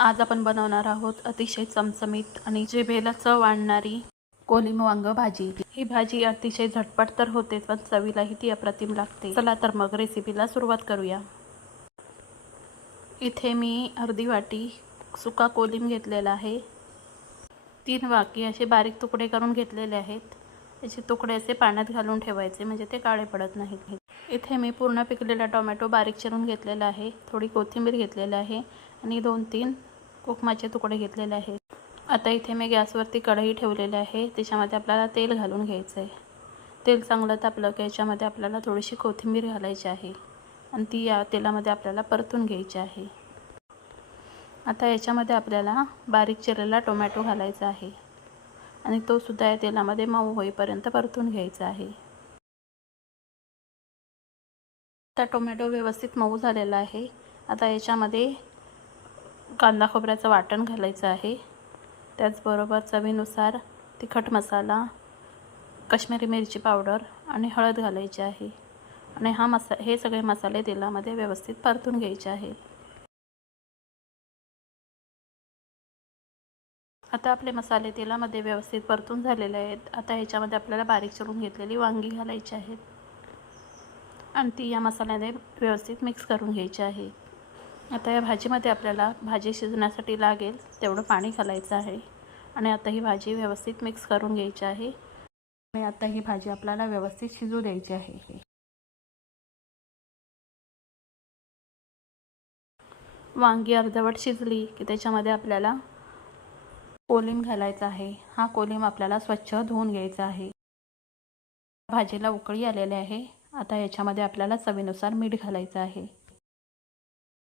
आज आपण बनवणार आहोत अतिशय चमचमीत आणि जिभेला चव आणणारी कोलिम वांग भाजी। ही भाजी अतिशय झटपट तर होते, पण चवीलाही ती अप्रतिम लागते। चला तर मग रेसिपीला सुरुवात करूया। इथे मी अर्धी वाटी सुका कोलिम घेतलेला आहे। 3 वाटी असे बारीक तुकडे करून घेतलेले आहेत। याचे तुकडे असे पाण्यात घालून ठेवायचे, म्हणजे ते काळे पडत नाहीत। इथे मी पूर्ण पिकलेला टोमॅटो बारीक चिरून घेतलेला आहे। थोडी कोथिंबीर घेतलेली आहे आणि 2-3 कोकमाचे तुकडे घेतलेले आहेत। आता इथे मी गॅसवरती कढई ठेवलेली आहे। त्याच्यामध्ये आपल्याला तेल घालून घ्यायचं आहे। तेल चांगलं तापलं की याच्यामध्ये आपल्याला थोडीशी कोथिंबीर घालायची आहे आणि ती या तेलामध्ये आपल्याला परतून घ्यायची आहे। आता याच्यामध्ये आपल्याला बारीक चिरलेला टोमॅटो घालायचा आहे आणि तो सुद्धा या तेलामध्ये मऊ होईपर्यंत परतून घ्यायचा आहे। आता टोमॅटो व्यवस्थित मऊ झालेला आहे। आता याच्यामध्ये कांदा खोबऱ्याचं वाटण घालायचं आहे। त्याचबरोबर चवीनुसार तिखट मसाला, काश्मीरी मिरची पावडर आणि हळद घालायची आहे आणि हे सगळे मसाले तेलामध्ये व्यवस्थित परतून घ्यायचे आहे। आता आपले मसाले तेलामध्ये व्यवस्थित परतून झालेले आहेत। आता ह्याच्यामध्ये आपल्याला बारीक चिरून घेतलेली वांगी घालायची आहेत आणि ती या मसाल्याने व्यवस्थित मिक्स करून घ्यायची आहे। आता या भाजीमध्ये आपल्याला भाजी शिजण्यासाठी लागेल तेवढं पाणी घालायचं आहे आणि आता ही भाजी व्यवस्थित मिक्स करून घ्यायची आहे आणि आता ही भाजी आपल्याला व्यवस्थित शिजू द्यायची आहे। वांगी अर्धवट शिजली की त्याच्यामध्ये आपल्याला कोलिम घालायचा आहे। हा कोलिम आपल्याला स्वच्छ धुवून घ्यायचा आहे। भाजीला उकळी आलेली आहे। आता याच्यामध्ये आपल्याला चवीनुसार मीठ घालायचं आहे।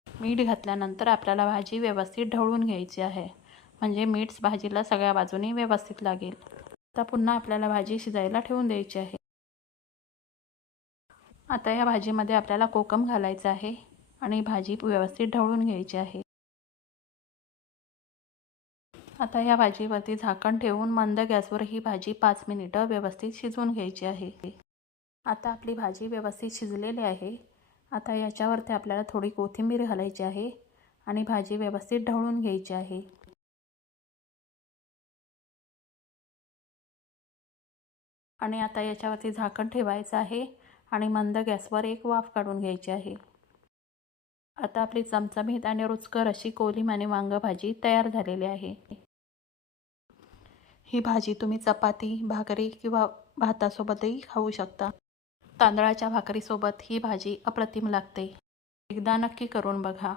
मीठ घातल्यानंतर आपल्याला भाजी व्यवस्थित ढवळून घ्यायची आहे, म्हणजे मीठ भाजीला सगळ्या बाजूनी व्यवस्थित लागेल। आता पुन्हा आपल्याला भाजी शिजायला ठेवून द्यायची आहे। आता या भाजीमध्ये आपल्याला कोकम घालायचं आहे आणि भाजी व्यवस्थित ढवळून घ्यायची आहे। आता या भाजीवरती झाकण ठेवून मंद गॅसवर ही भाजी 5 मिनिटं व्यवस्थित शिजवून घ्यायची आहे। आता आपली भाजी व्यवस्थित शिजलेली आहे। आता याच्यावरती आपल्याला थोडी कोथिंबीर घालायची आहे आणि भाजी व्यवस्थित ढवळून घ्यायची आहे। आणि आता याच्यावरती झाकण ठेवायचं आहे आणि मंद गॅसवर एक वाफ काढून घ्यायची आहे। आता आपली चमचमीत आणि रुचकर अशी कोलिम आणि वांग भाजी तयार झालेली आहे। ही भाजी तुम्ही चपाती, भाकरी किंवा भातासोबतही खाऊ शकता। तांदळाच्या भाकरीसोबत ही भाजी अप्रतिम लागते। एकदा नक्की करून बघा।